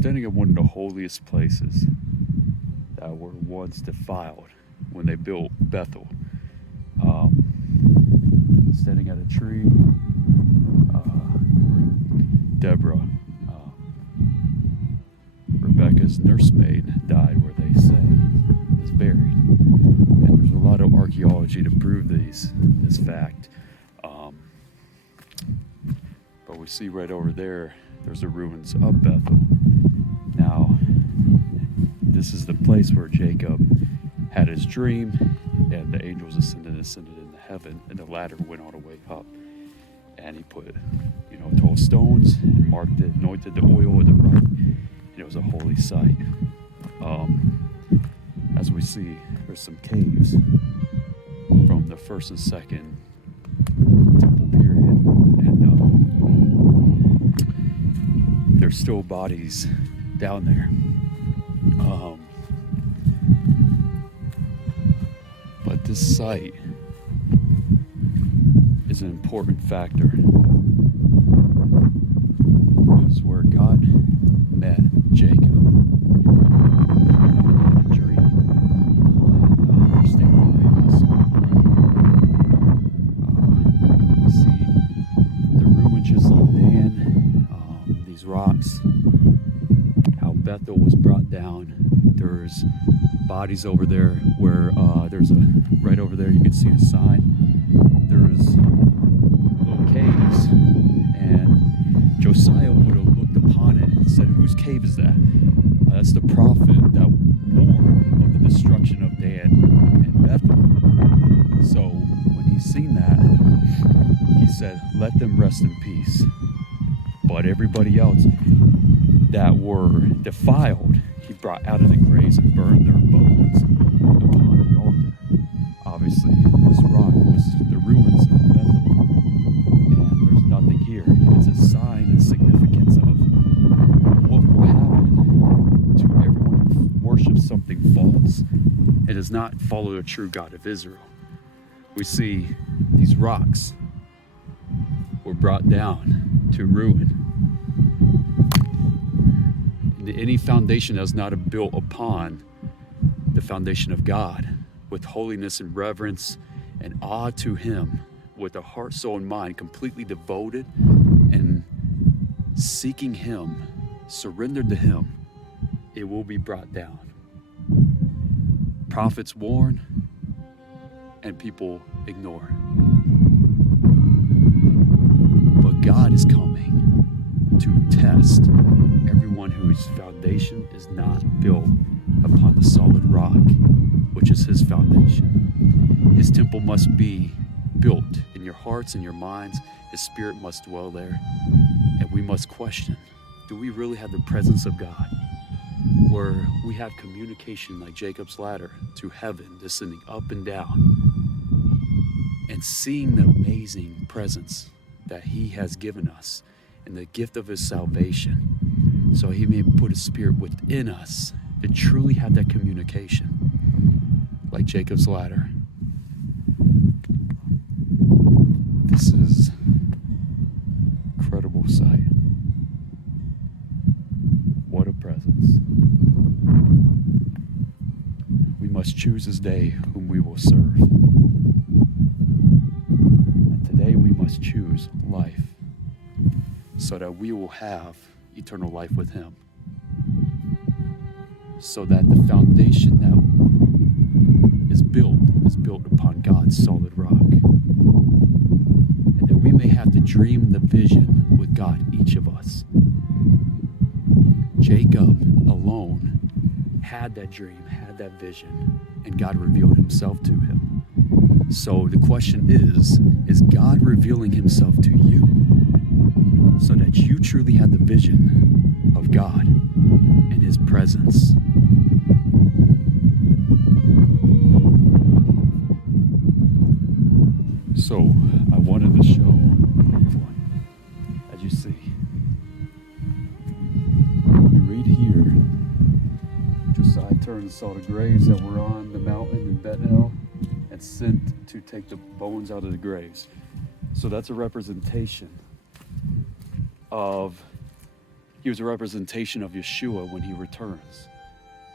standing at one of the holiest places that were once defiled when they built Bethel. Standing at a tree where Deborah, Rebecca's nursemaid, died, where they say is buried. And there's a lot of archaeology to prove this fact. But we see right over there's the ruins of Bethel. Now, this is the place where Jacob had his dream, and the angels ascended into heaven, and the ladder went all the way up. And he put, 12 stones and marked it, anointed the oil with the right, and it was a holy site. As we see, there's some caves from the first and second temple period, and there's still bodies down there. But this site is an important factor. It was where God met Jacob in a dream. And they're standing right in this spot right here. We see the ruins just like Dan, these rocks, how Bethel was brought down. There's bodies over there where right over there you can see the sign. There's little caves, and Josiah would have looked upon it and said, whose cave is that? That's the prophet that warned of the destruction of Dan and Bethel. So when he seen that, he said, let them rest in peace. But everybody else that were defiled, he brought out of the graves and burned their bones upon the altar. Obviously, this rock was the ruins of Bethel, and there's nothing here. It's a sign and significance of what will happen to everyone who worships something false and does not follow the true God of Israel. We see these rocks were brought down to ruin. Any foundation that is not built upon the foundation of God, with holiness and reverence and awe to Him, with a heart, soul, and mind completely devoted and seeking Him, surrendered to Him, it will be brought down. Prophets warn, and people ignore. But God is coming to test everyone whose foundation is not built upon the solid rock, which is His foundation. His temple must be built in your hearts and your minds. His Spirit must dwell there. And we must question, do we really have the presence of God? Where we have communication like Jacob's ladder to heaven, descending up and down, and seeing the amazing presence that He has given us and the gift of His salvation, so He may put His Spirit within us to truly have that communication, like Jacob's ladder. This is incredible sight. What a presence. We must choose this day whom we will serve. And today we must choose life, so that we will have eternal life with Him. So that the foundation that is built upon God's solid rock. And that we may have to dream the vision with God, each of us. Jacob alone had that dream, had that vision, and God revealed Himself to him. So the question is God revealing Himself to you, so that you truly have the vision of God and His presence? So I wanted to show everyone, as you see, you read here, Josiah turned and saw the graves that were on the mountain in Bethel and sent to take the bones out of the graves. So that's a representation of He was a representation of Yeshua when he returns.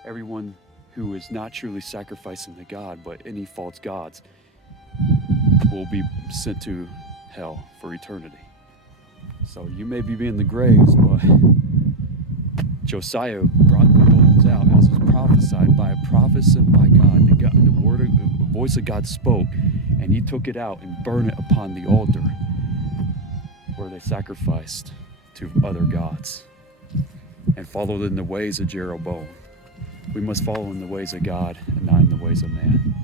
Everyone who is not truly sacrificing to God, but any false gods, will be sent to hell for eternity. So you may be in the graves, but Josiah brought the bones out as was prophesied by a prophet sent by God. The voice of God spoke, and he took it out and burned it upon the altar where they sacrificed to other gods and followed in the ways of Jeroboam. We must follow in the ways of God and not in the ways of man.